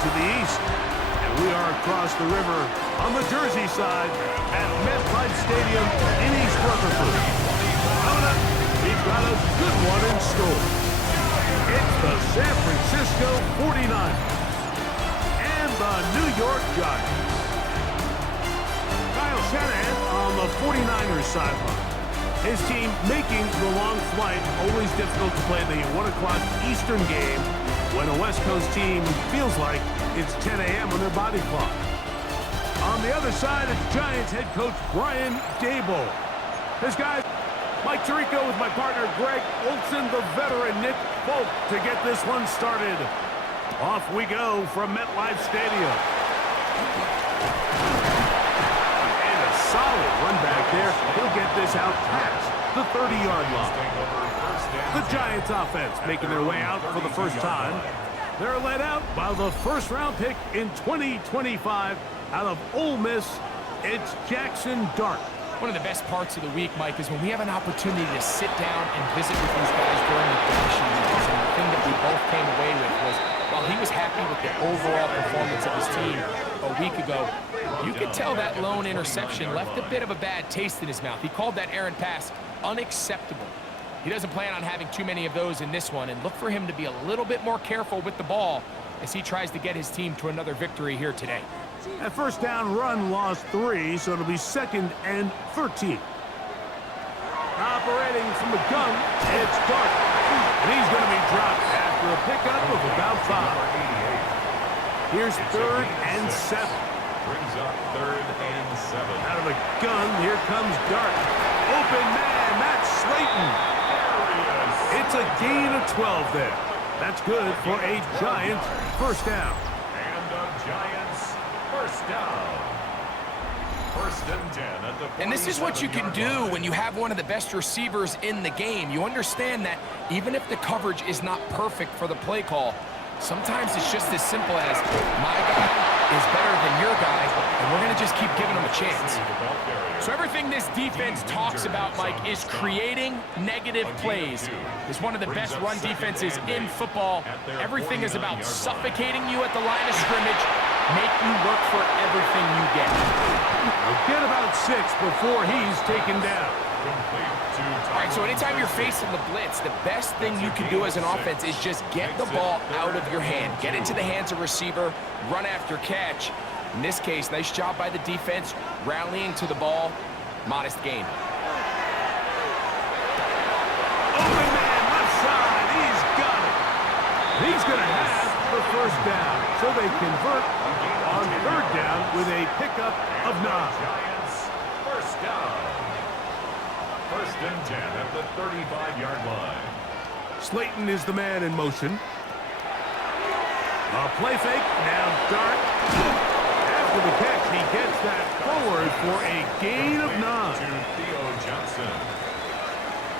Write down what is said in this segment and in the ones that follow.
to the east. And we are across the river on the Jersey side at MetLife Stadium in East Rutherford. Coming up, we've got a good one in store. It's the San Francisco 49ers and the New York Giants. Kyle Shanahan on the 49ers sideline. His team making the long flight, always difficult to play the 1 o'clock Eastern game when a West Coast team feels like it's 10 a.m. on their body clock. On the other side, it's Giants head coach Brian Daboll. This guy, Mike Tirico with my partner Greg Olson, the veteran Nick Folk to get this one started. Off we go from MetLife Stadium. Solid run back there. He'll get this out past the 30-yard line. The Giants offense making their way out for the first time. They're led out by the first-round pick in 2025 out of Ole Miss. It's Jackson Dart. One of the best parts of the week, Mike, is when we have an opportunity to sit down and visit with these guys during the production meetings. And the thing that we both came away with was, while he was happy with the overall performance of his team a week ago, you could tell that lone interception left a bit of a bad taste in his mouth. He called that errant pass unacceptable. He doesn't plan on having too many of those in this one, and look for him to be a little bit more careful with the ball as he tries to get his team to another victory here today. That first down run lost 3, so it'll be 2nd and 13. Operating from the gun, it's Dart. And he's going to be dropped after a pickup of about 5. Here's 3rd and 7. Brings up 3rd and 7. Out of the gun, here comes Dart. Open man, that's Slayton. It's a gain of 12 there. That's good for a Giants first down. And a Giants first down. 1st and 10 at the And this is what you can do when you have one of the best receivers in the game. You understand that even if the coverage is not perfect for the play call, sometimes it's just as simple as my guy is better than your guy, and we're going to just keep giving him a chance. So everything this defense talks about, Mike, is creating negative plays. It's one of the best run defenses in football. Everything is about suffocating you at the line of scrimmage, make you work for everything you get. Get about 6 before he's taken down. All right, so anytime you're facing the blitz, the best thing you can do as an offense is just get the ball out of your hand. Get into the hands of receiver, run after catch. In this case, nice job by the defense, rallying to the ball. Modest gain. Open man, left side, he's got it. He's going to have the first down. So they convert on 3rd down with a pickup of 9. Giants first down. 1st and 10 at the 35-yard line. Slayton is the man in motion. A play fake, now Dart. After the catch, he gets that forward for a gain of 9. To Theo Johnson.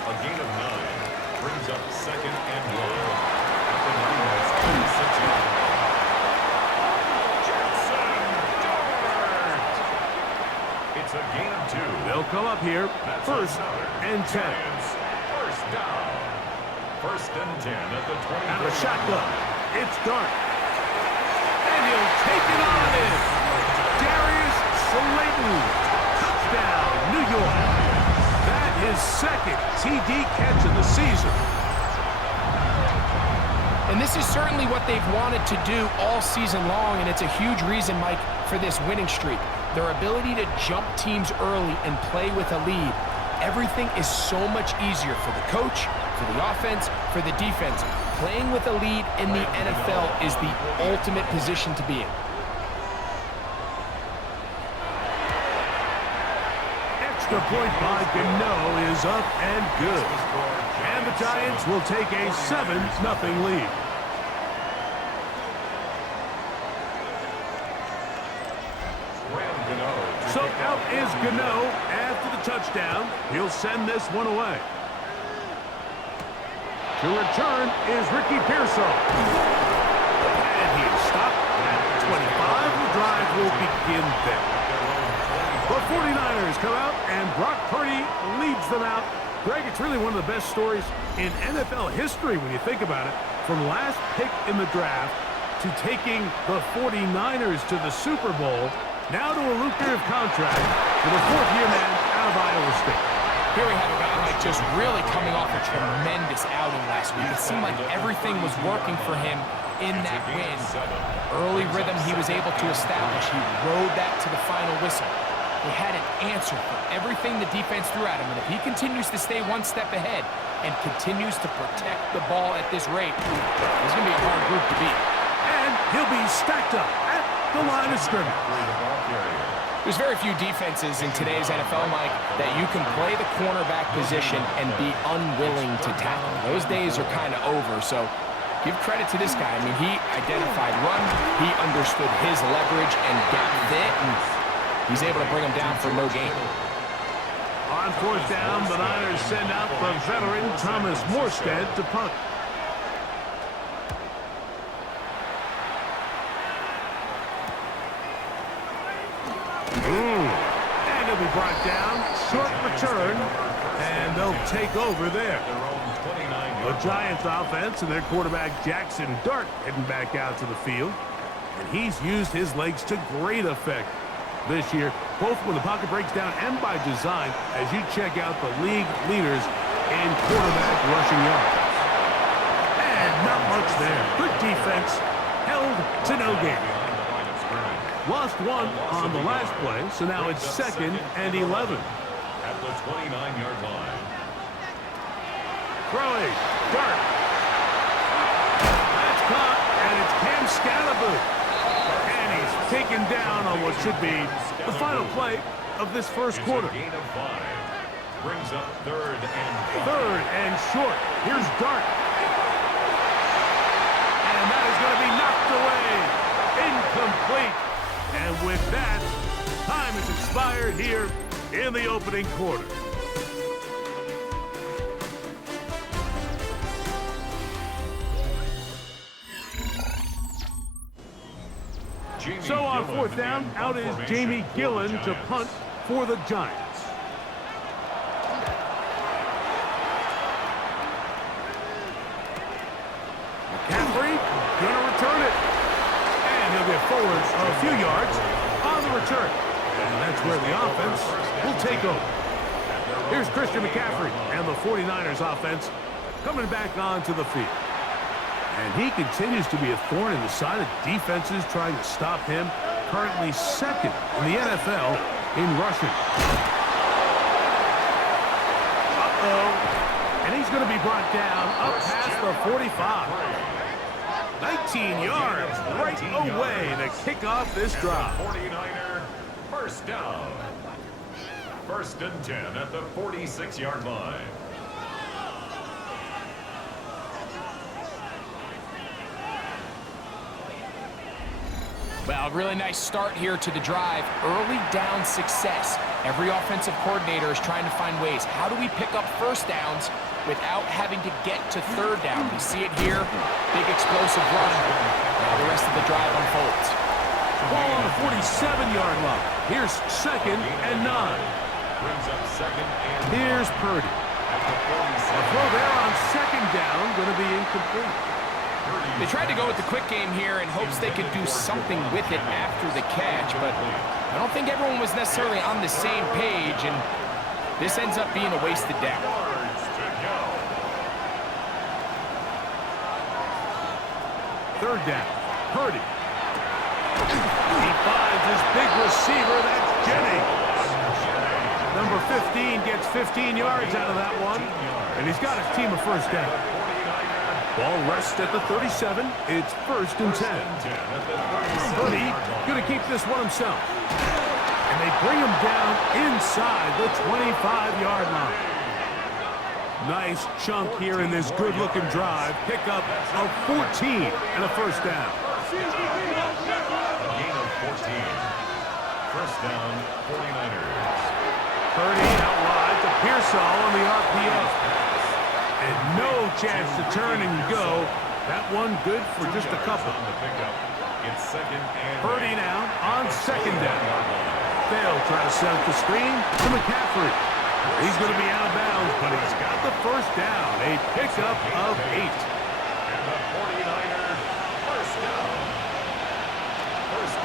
A gain of 9 brings up 2nd and 1. At the Giants 36-yard line. Jackson Dart. It's a gain of 2. They'll come up here, 1st and 10. First down. 1st and 10 at the 20. Out of the shotgun, it's Dart. And he'll take it on in. Darius Slayton. Touchdown, New York. That is 2nd TD catch of the season. And this is certainly what they've wanted to do all season long, and it's a huge reason, Mike, for this winning streak. Their ability to jump teams early and play with a lead. Everything is so much easier for the coach, for the offense, for the defense. Playing with a lead in the NFL is the ultimate position to be in. Extra point by Gano is up and good. And the Giants will take a 7-0 lead. So out is Gano after the touchdown. He'll send this one away. To return is Ricky Pearsall. And he is stopped at 25. The drive will begin there. The 49ers come out, and Brock Purdy leads them out. Greg, it's really one of the best stories in NFL history when you think about it. From last pick in the draft to taking the 49ers to the Super Bowl, now to a lucrative contract for the fourth-year man out of Iowa State. Here we have a guy, Mike, just really coming off a tremendous outing last week. It seemed like everything was working for him in that win. Early rhythm he was able to establish. He rode that to the final whistle. He had an answer for everything the defense threw at him, and if he continues to stay one step ahead and continues to protect the ball at this rate, it's going to be a hard group to beat. And he'll be stacked up at the line of scrimmage. There's very few defenses in today's NFL, Mike, that you can play the cornerback position and be unwilling to tackle. Those days are kind of over, so give credit to this guy. I mean, he identified run, he understood his leverage and gap fit, and he's able to bring him down for no gain. On fourth down, the Niners send out the veteran Thomas Morstead to punt. And he'll be brought down. Short return. And they'll take over there. The Giants offense and their quarterback Jackson Dart heading back out to the field. And he's used his legs to great effect this year, both when the pocket breaks down and by design, as you check out the league leaders in quarterback rushing yards. And not much there. Good defense. Held to no gain. Lost one on the last play, so now it's 2nd and 11. At the 29-yard line. Throwing. Dart. That's caught, and it's Cam Scalaboo. And he's taken down on what should be the final play of this first quarter. Gain of 5. Brings up 3rd and 5. 3rd and short. Here's Dart. And that is going to be knocked away. Incomplete. And with that, time has expired here in the opening quarter. So on fourth down, out is Jamie Gillen to punt for the Giants. McCaffrey going to return it. And he'll get forward a few yards on the return. And that's where the offense will take over. Here's Christian McCaffrey and the 49ers offense coming back onto the field. And he continues to be a thorn in the side of defenses trying to stop him. Currently 2nd in the NFL in rushing. And he's going to be brought down up past the 45. 19 yards right away to kick off this drive. 49er first down. 1st and 10 at the 46-yard line. Well, really nice start here to the drive. Early down success. Every offensive coordinator is trying to find ways. How do we pick up first downs without having to get to 3rd down? We see it here. Big explosive run. Now the rest of the drive unfolds. Ball on the 47-yard line. Here's 2nd and 9. Brings up 2nd and 9. Here's Purdy. A throw there on 2nd down, going to be incomplete. They tried to go with the quick game here in hopes they could do something with it after the catch, but I don't think everyone was necessarily on the same page, and this ends up being a wasted down. 3rd down. Purdy. He finds his big receiver. That's Jennings. Number 15 gets 15 yards out of that one, and he's got his team a first down. Ball rests at the 37. It's 1st and 10. Purdy going to keep this one himself. And they bring him down inside the 25-yard line. Nice chunk here in this good-looking drive. Pickup of 14 and a first down. A gain of 14. First down, 49ers. Purdy out wide to Pearsall on the RPO. And no chance to turn and go. That one good for just a couple. It's 2nd and Purdy now on 2nd down. They'll try to set up the screen to McCaffrey. He's going to be out of bounds, but he's got the first down. A pickup of 8. And the 49ers first down.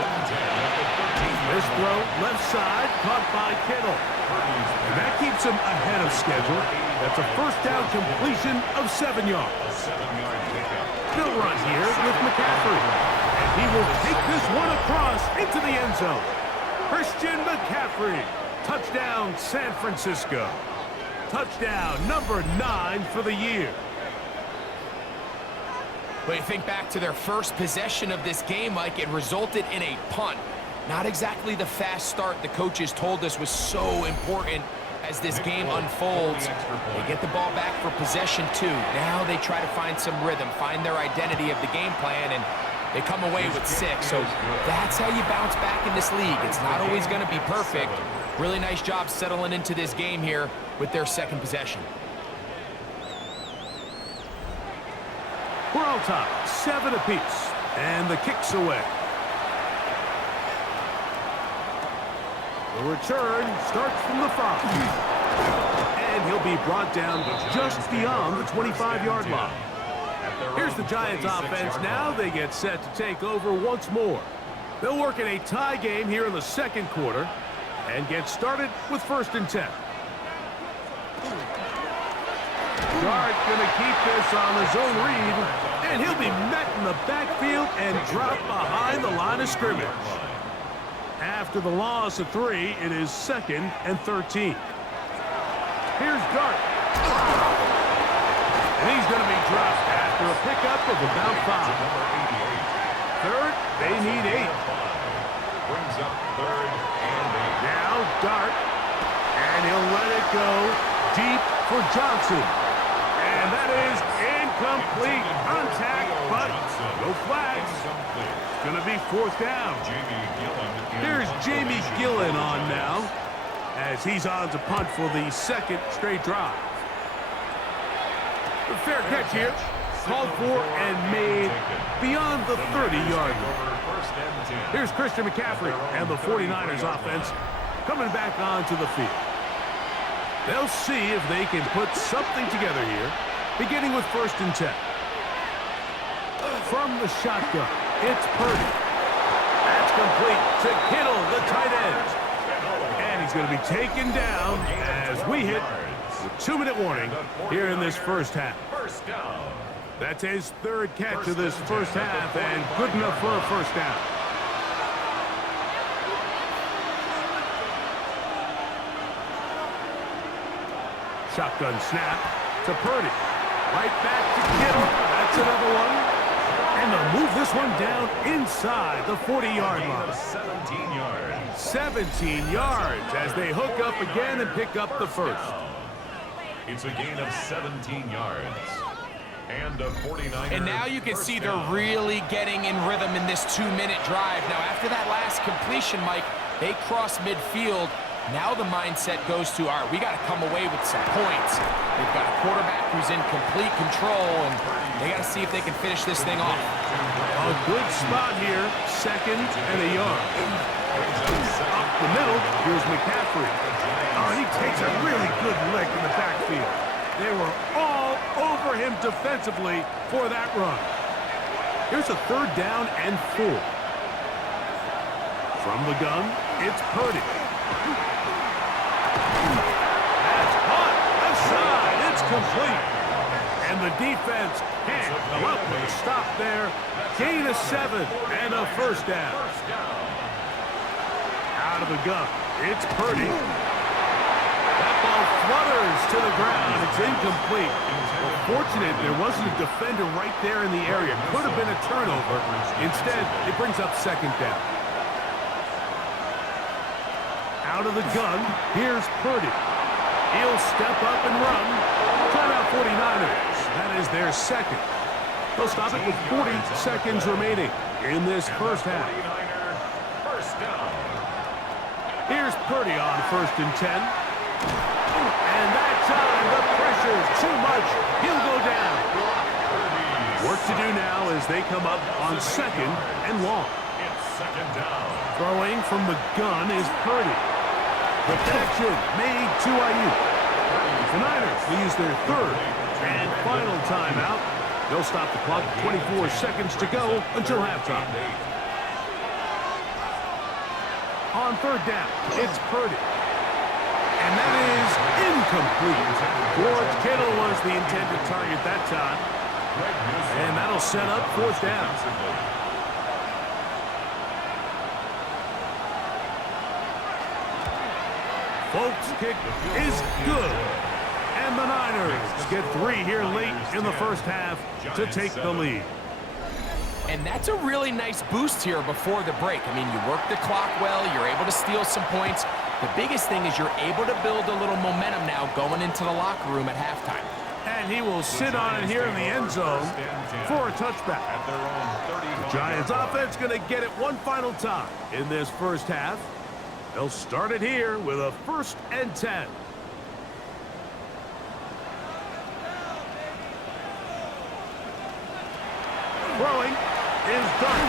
and 10 at the 13-yard This throw, left side, caught by Kittle. And that keeps him ahead of schedule. That's a first down completion of 7 yards. A 7-yard pickup. Still run here with McCaffrey. And he will take this one across into the end zone. Christian McCaffrey. Touchdown, San Francisco. Touchdown number 9 for the year. But you think back to their first possession of this game, Mike, it resulted in a punt. Not exactly the fast start the coaches told us was so important as this game unfolds. They get the ball back for possession 2. Now they try to find some rhythm, find their identity of the game plan, and they come away with 6. So that's how you bounce back in this league. It's not always going to be perfect. Really nice job settling into this game here with their second possession. We're on top, 7 apiece, and the kick's away. The return starts from the 5. And he'll be brought down just beyond the 25-yard line. Here's the Giants offense now. They get set to take over once more. They'll work in a tie game here in the second quarter and get started with 1st and 10. Dart going to keep this on the zone read, and he'll be met in the backfield and dropped behind the line of scrimmage. After the loss of 3, it is 2nd and 13. Here's Dart. And he's going to be dropped after a pickup of about 5. Third, they need 8. Brings up 3rd and 8. Now Dart, and he'll let it go deep for Johnson. And that is incomplete. Contact, but no flags. It's going to be 4th down. Here's Jamie Gillen on now, as he's on to punt for the 2nd straight drive. The fair catch here, called for and made beyond the 30-yard line. Here's Christian McCaffrey and the 49ers offense coming back onto the field. They'll see if they can put something together here, beginning with 1st and 10. From the shotgun, it's Purdy. That's complete to Kittle, the tight end. And he's going to be taken down as we hit the 2-minute warning here in this first half. That's his 3rd catch of this first half, and good enough for a first down. Shotgun snap to Purdy. Right back to Kittle. That's another one. And they'll move this one down inside the 40-yard line. 17 yards. 17 yards as they hook up again and pick up the first. It's a gain of 17 yards. And a 49er. And now you can see they're really getting in rhythm in this 2-minute drive. Now, after that last completion, Mike, they cross midfield. Now the mindset goes to, all right, we got to come away with some points. They've got a quarterback who's in complete control, and they got to see if they can finish this thing off. A good spot here, 2nd and a yard. Up the middle, here's McCaffrey. Oh, and he takes a really good lick in the backfield. They were all over him defensively for that run. Here's a 3rd down and 4. From the gun, it's Purdy. That's caught. Left side. It's complete. And the defense can't come up with a stop there. Gain of 7 and a first down. Out of the gun. It's Purdy. That ball flutters to the ground. It's incomplete. Well, fortunate there wasn't a defender right there in the area. Could have been a turnover. Instead, it brings up 2nd down. Out of the gun, here's Purdy. He'll step up and run. Timeout 49ers. That is their 2nd. They'll stop it with 40 seconds remaining in this first half. Here's Purdy on 1st and 10. And that time, the pressure's too much. He'll go down. Work to do now as they come up on 2nd and long. Throwing from the gun is Purdy. Protection made to Ayuk. The Niners will use their 3rd and final timeout. They'll stop the clock. 24 seconds to go until halftime. On third down, it's Purdy. And that is incomplete. George Kittle was the intended target that time. And that'll set up fourth down. Folks' kick is good. And the Niners get 3 here late in the first half to take the lead. And that's a really nice boost here before the break. I mean, you work the clock well, you're able to steal some points. The biggest thing is you're able to build a little momentum now going into the locker room at halftime. And he will sit on it here in the end zone for a touchback. The Giants offense going to get it one final time in this first half. They'll start it here with a 1st and 10. Throwing is done.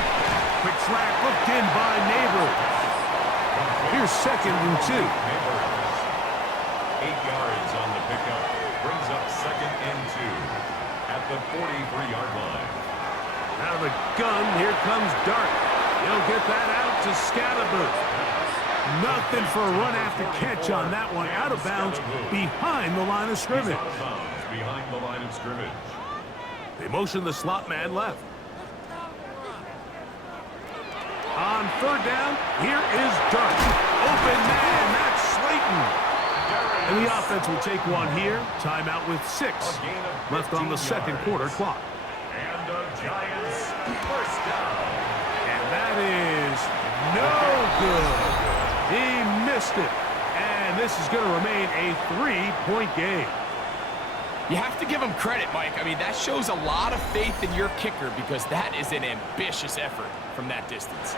Quick slap hooked in by Neighbors. Here's 2nd and 2. 8 yards on the pickup. Brings up 2nd and 2 at the 43-yard line. Out of the gun, here comes Dart. He'll get that out to Scatterboot. Nothing for a run after catch on that one. Out of bounds behind the line of scrimmage. Behind the line of scrimmage. They motion the slot man left. On third down, here is Dart. Open man, that's Slayton. And the offense will take one here. Timeout with 6 left on the second quarter clock. And the Giants first down. And that is no good. He missed it. And this is going to remain a 3-point game. You have to give him credit, Mike. I mean, that shows a lot of faith in your kicker because that is an ambitious effort from that distance.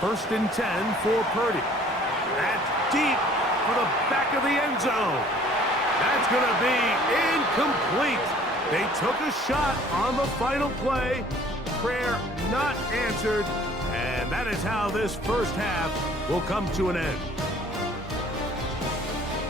First and 10 for Purdy. That's deep for the back of the end zone. That's going to be incomplete. They took a shot on the final play. Prayer not answered. And that is how this first half will come to an end.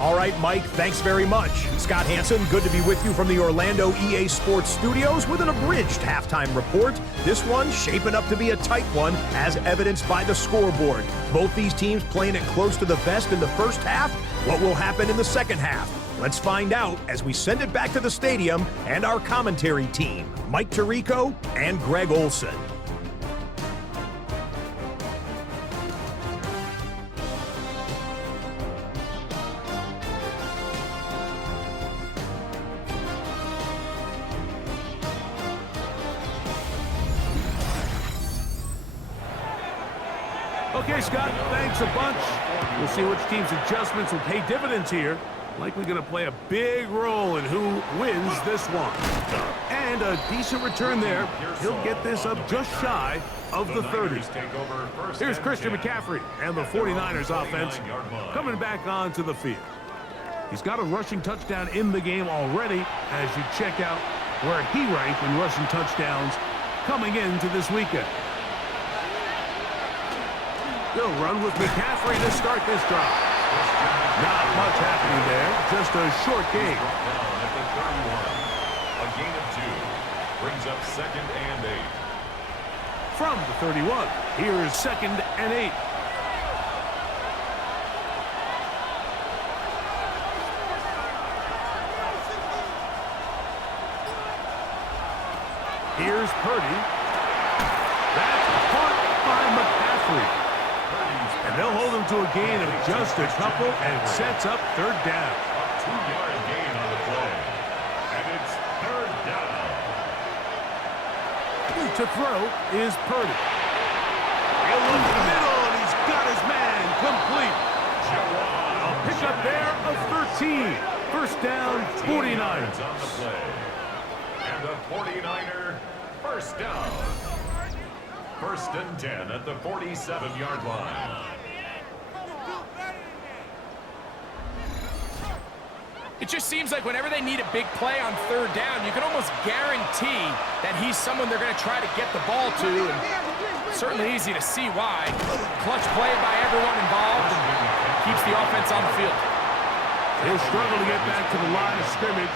All right, Mike, thanks very much. Scott Hansen, good to be with you from the Orlando EA Sports Studios with an abridged halftime report. This one shaping up to be a tight one, as evidenced by the scoreboard. Both these teams playing it close to the vest in the first half. What will happen in the second half? Let's find out as we send it back to the stadium and our commentary team, Mike Tirico and Greg Olson. Okay, Scott, thanks a bunch. We'll see which team's adjustments will pay dividends here. Likely going to play a big role in who wins this one. And a decent return there. He'll get this up just shy of the 30. Here's Christian McCaffrey and the 49ers offense coming back onto the field. He's got a rushing touchdown in the game already as you check out where he ranked in rushing touchdowns coming into this weekend. They'll run with McCaffrey to start this drive. Not much happening there, just a short gain. At the 31, a gain of 2, brings up 2nd and 8. From the 31, here is 2nd and 8. Here's Purdy. That's caught by McCaffrey. And they'll hold him to a gain of just a couple and sets up third down. A 2-yard gain on the play. And it's third down. To throw is Purdy. He'll look in the middle, and he's got his man complete. A pickup there of 13. First down, 49ers. On the play. And the 49er first down. 1st and 10 at the 47-yard line. It just seems like whenever they need a big play on third down, you can almost guarantee that he's someone they're going to try to get the ball to, and certainly easy to see why. Clutch play by everyone involved and keeps the offense on the field. He'll struggle to get back to the line of scrimmage.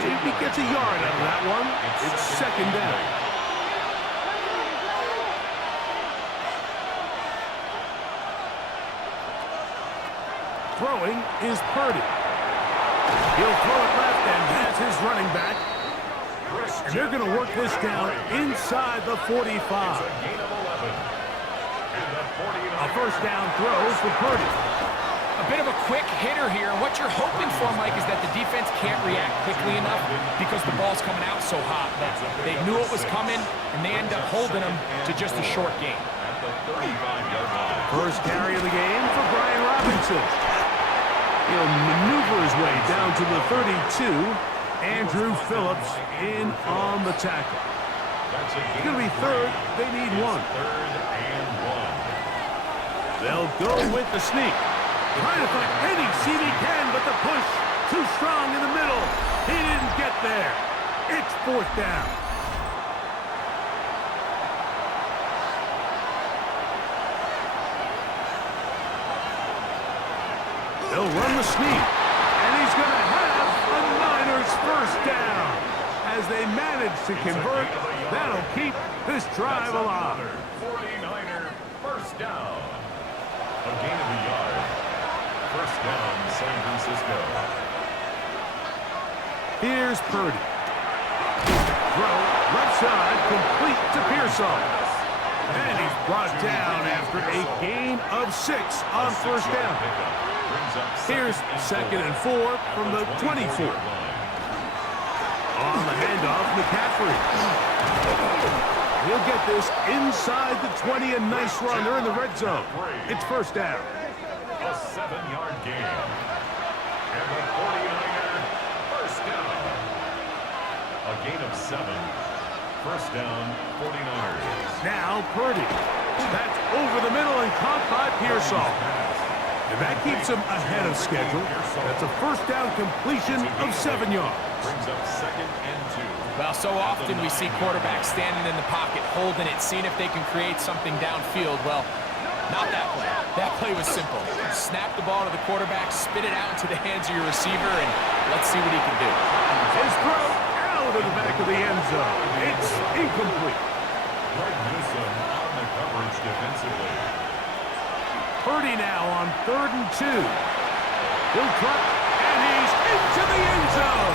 Maybe he gets a yard out of that one. It's 2nd down. Throwing is Purdy. He'll throw it left and has his running back. And they're going to work this down inside the 45. A first down throw for Purdy. A bit of a quick hitter here, and what you're hoping for, Mike, is that the defense can't react quickly enough because the ball's coming out so hot that they knew it was coming, and they end up holding them to just a short game. First carry of the game for Brian Robinson. He'll maneuver his way down to the 32. Andrew Phillips in on the tackle. It's going to be third. They need one. They'll go with the sneak. Trying to find any seam he can, but the push too strong in the middle. He didn't get there. It's fourth down. They'll run the sneak, and he's going to have a Niners first down. As they manage to convert, that'll keep this drive alive. 49er first down. A gain of a yard. First down, San Francisco. Here's Purdy. Throw, left side, complete to Pearsall. And he's brought down after a gain of 6 on first down. Here's 2nd and 4 from the 24. On the handoff, McCaffrey. He'll get this inside the 20, a nice run. They're in the red zone. It's first down. A 7-yard gain. And the 49er first down. A gain of 7. First down, 49ers. Now Purdy. That's over the middle and caught by Pearsall. And that keeps him ahead of schedule. That's a first down completion of 7 yards. Brings up 2nd and 2. Well, so often we see quarterbacks standing in the pocket, holding it, seeing if they can create something downfield. Well, not that play. That play was simple. Snap the ball to the quarterback, spit it out into the hands of your receiver, and let's see what he can do. His throw out of the back of the end zone. It's incomplete. Greg Newsome on the coverage defensively. Purdy now on 3rd and 2. He'll drop, and he's into the end zone.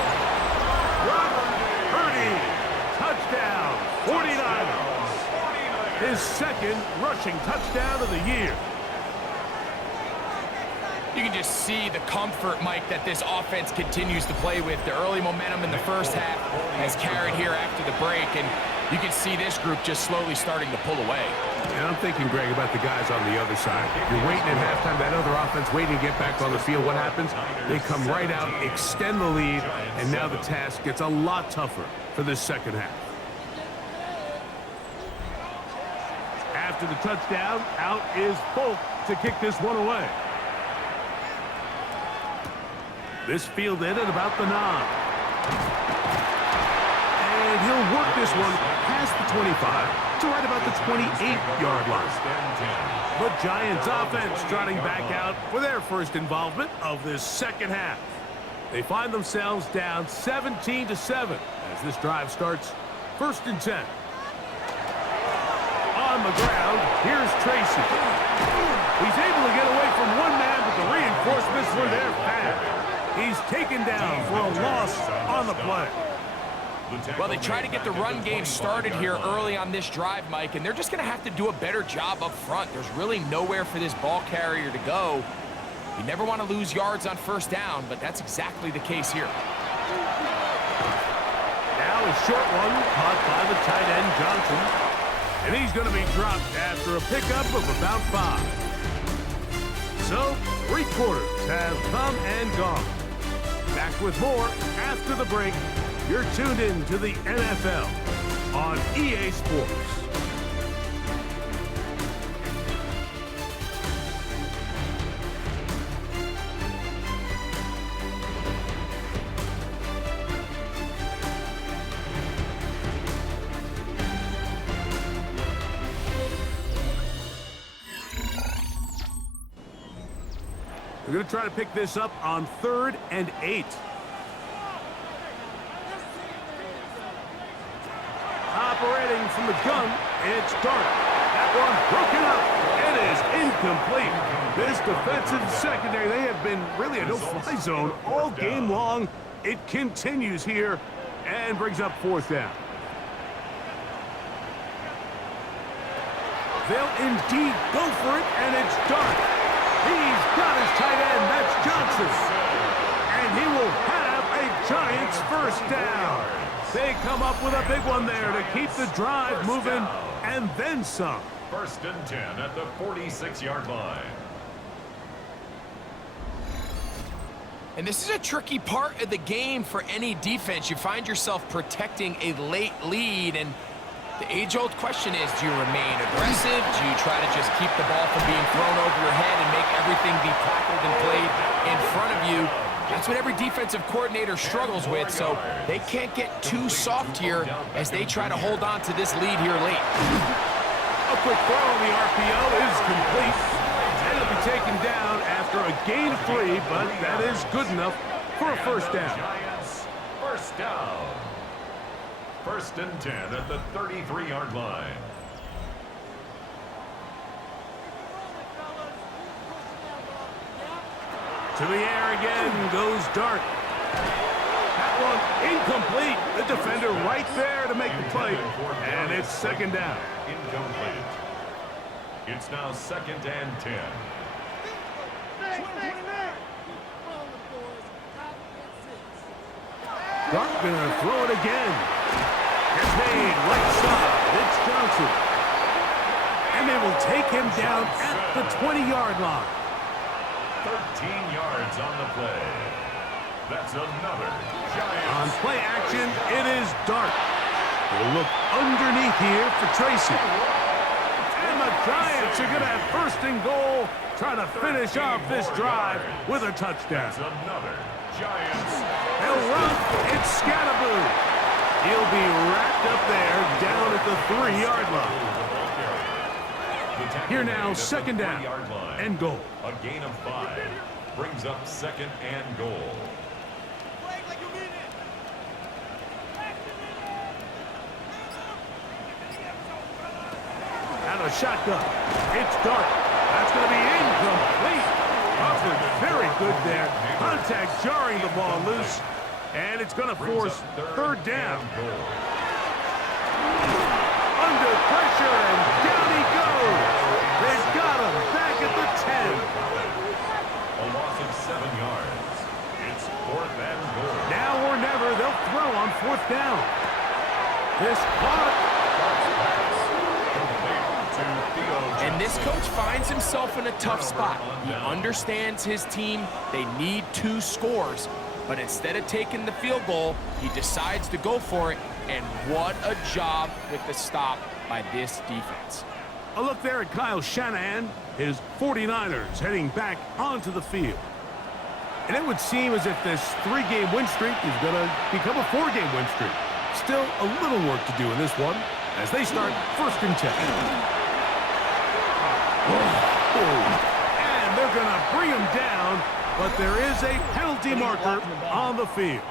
Purdy, touchdown, 49ers. His 2nd rushing touchdown of the year. You can just see the comfort, Mike, that this offense continues to play with. The early momentum in the first half has carried here after the break, and you can see this group just slowly starting to pull away. And I'm thinking, Greg, about the guys on the other side. You're waiting at halftime, that other offense waiting to get back on the field. What happens? They come right out, extend the lead, and now the task gets a lot tougher for this second half. After the touchdown, out is Folk to kick this one away. This fielded at about the 9. And he'll work this one past the 25 to right about the 28-yard line. The Giants offense trotting back out for their first involvement of this second half. They find themselves down 17-7 as this drive starts 1st and 10. On the ground, here's Tracy. He's able to get away from one man, but the reinforcements were there fast. He's taken down for a loss on the play. Well, they try to get the run game started here early on this drive, Mike, and they're just going to have to do a better job up front. There's really nowhere for this ball carrier to go. You never want to lose yards on first down, but that's exactly the case here. Now a short one caught by the tight end Johnson. And he's going to be dropped after a pickup of about 5. So, 3 quarters have come and gone. Back with more after the break. You're tuned in to the NFL on EA Sports. We're going to try to pick this up on 3rd and 8. Operating from the gun, it's Dark. That one broken up. It is incomplete. This defensive secondary, they have been really a no-fly zone all game long. It continues here and brings up fourth down. They'll indeed go for it, and it's Dart. He's got his tight end. That's Johnson. And he will have a Giants first down. They come up with a big one there to keep the drive moving and then some. First and 10 at the 46-yard line. And this is a tricky part of the game for any defense. You find yourself protecting a late lead, and the age-old question is, do you remain aggressive? Do you try to just keep the ball from being thrown over your head and make everything be tackled and played in front of you? That's what every defensive coordinator struggles with, so they can't get too soft here as they try to hold on to this lead here late. A quick throw on the RPO is complete. And it'll be taken down after a gain of 3, but that is good enough for a first down. Giants first down. First and 10 at the 33-yard line. To the air again goes Dart. That one incomplete. The defender right there to make the play. And it's second down. Incomplete. It's now second and 10. Dart gonna throw it again. It's made right side. It's Johnson. And they will take him down at the 20-yard line. 13 yards on the play. That's another Giants. On play action, it is Dart. We'll look underneath here for Tracy. And the Giants are going to have first and goal, trying to finish off this drive with a touchdown. That's another Giants. They'll run. It's Scatterboo. He'll be wrapped up there down at the 3-yard line. Here now, second down and goal. A gain of 5 brings up second and goal. Out of the shotgun. It's Dart. That's going to be incomplete. Covered very good there. Contact jarring the ball loose. And it's going to force third down. Under pressure, and down he goes. They've got him back at the 10. A loss of 7 yards. It's fourth and goal. Now or never, they'll throw on fourth down. This clock. And this coach finds himself in a tough spot. He understands his team. They need 2 scores. But instead of taking the field goal, he decides to go for it. And what a job with the stop by this defense. A look there at Kyle Shanahan, his 49ers heading back onto the field. And it would seem as if this 3-game win streak is going to become a 4-game win streak. Still a little work to do in this one as they start first and 10. And they're going to bring him down, but there is a penalty marker on the field.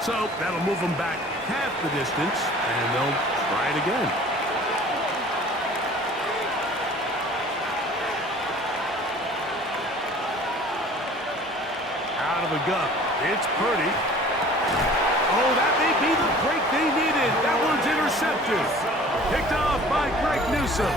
So that'll move them back half the distance, and they'll try it again. Out of the gun. It's Purdy. Oh, that may be the break they needed. That one's intercepted. Picked off by Greg Newsome.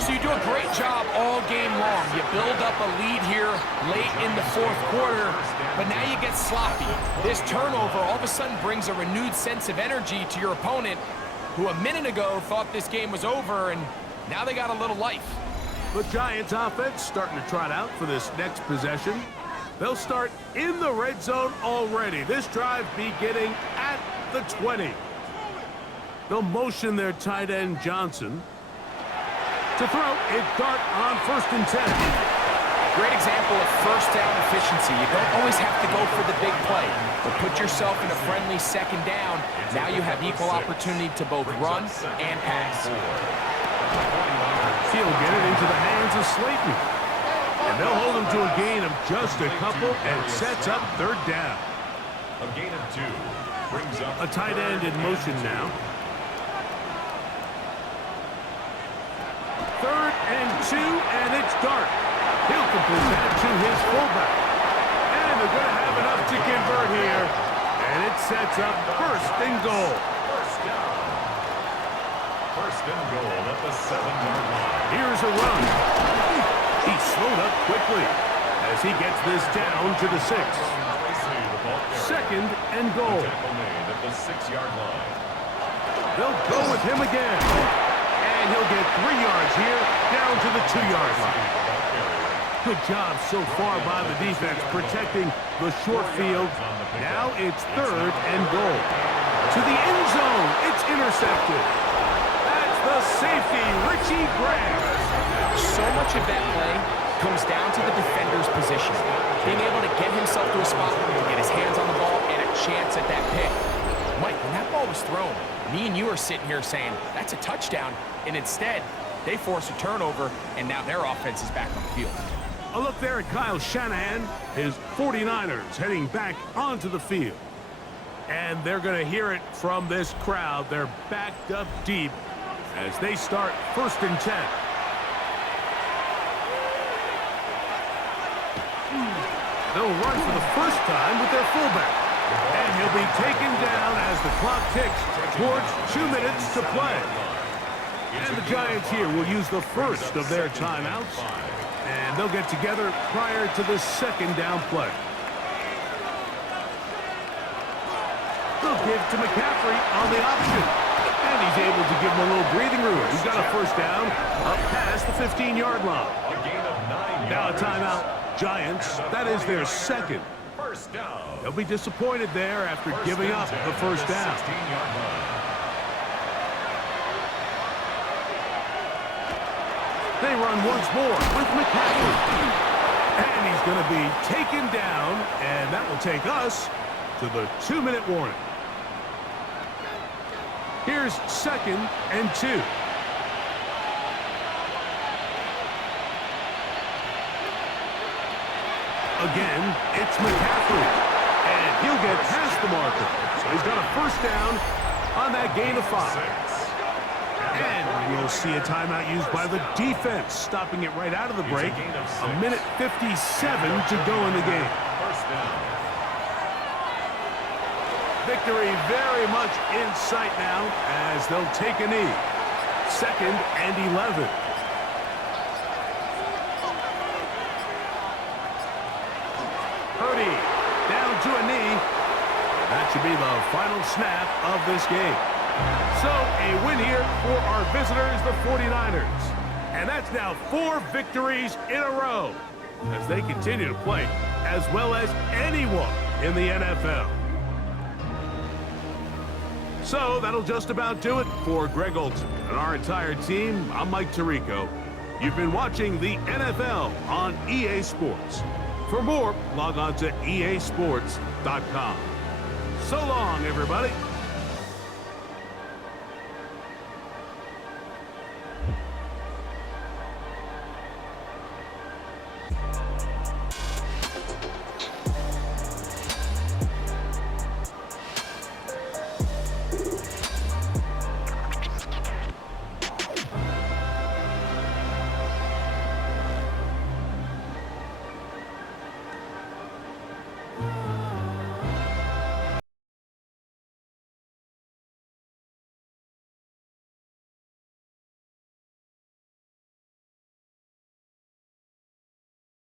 So you do a great job all game long. You build up a lead here late in the fourth quarter, but now you get sloppy. This turnover all of a sudden brings a renewed sense of energy to your opponent, who a minute ago thought this game was over, and now they got a little life. The Giants offense starting to trot out for this next possession. They'll start in the red zone already. This drive beginning at the 20. They'll motion their tight end Johnson. To throw, it's Dart on first and 10. Great example of first down efficiency. You don't always have to go for the big play, but put yourself in a friendly second down. Now you have equal opportunity to both run and pass. He'll get it into the hands of Slayton. And they'll hold him to a gain of just a couple and sets up third down. A gain of 2 brings up a tight end in motion now. 3rd and 2, and it's Dart. He'll complete that to his fullback. And they're going to have enough to convert here. And it sets up 1st and goal. First down. 1st and goal at the 7-yard line. Here's a run. He slowed up quickly as he gets this down to the 6. 2nd and goal. Tackle made at the 6-yard line. They'll go with him again. And he'll get 3 yards here, down to the 2-yard line. Good job so far by the defense protecting the short field. Now it's 3rd and goal. To the end zone, it's intercepted. That's the safety, Richie Graham. So much of that play comes down to the defender's position. Being able to get himself to a spot, to get his hands on the ball, and a chance at that pick. Mike, when that ball was thrown, me and you are sitting here saying, that's a touchdown, and instead, they force a turnover, and now their offense is back on the field. A look there at Kyle Shanahan, his 49ers heading back onto the field. And they're going to hear it from this crowd. They're backed up deep as they start 1st and 10. They'll run for the first time with their fullback. And he'll be taken down as the clock ticks towards 2 minutes to play. And the Giants here will use the first of their timeouts. And they'll get together prior to the 2nd down play. They'll give to McCaffrey on the option. And he's able to give him a little breathing room. He's got a first down up past the 15-yard line. A gain of 9 Now a yards. timeout. Giants, that is their 2nd. First down. They'll be disappointed there after giving up the first down. 16-yard line. They run once more with McCaffrey. And he's going to be taken down, and that will take us to the 2-minute warning. Here's 2nd and 2. Again, it's McCaffrey. And he'll get past the marker. So he's got a first down on that gain of 5. And we'll see a timeout used by the defense, stopping it right out of the break. A minute 57 to go in the game. First down. Victory very much in sight now as they'll take a knee. 2nd and 11. Purdy down to a knee. That should be the final snap of this game. So a win here for our visitors, the 49ers. And that's now 4 victories in a row as they continue to play as well as anyone in the NFL. So that'll just about do it for Greg Olson and our entire team. I'm Mike Tirico. You've been watching the NFL on EA Sports. For more, log on to easports.com. So long, everybody.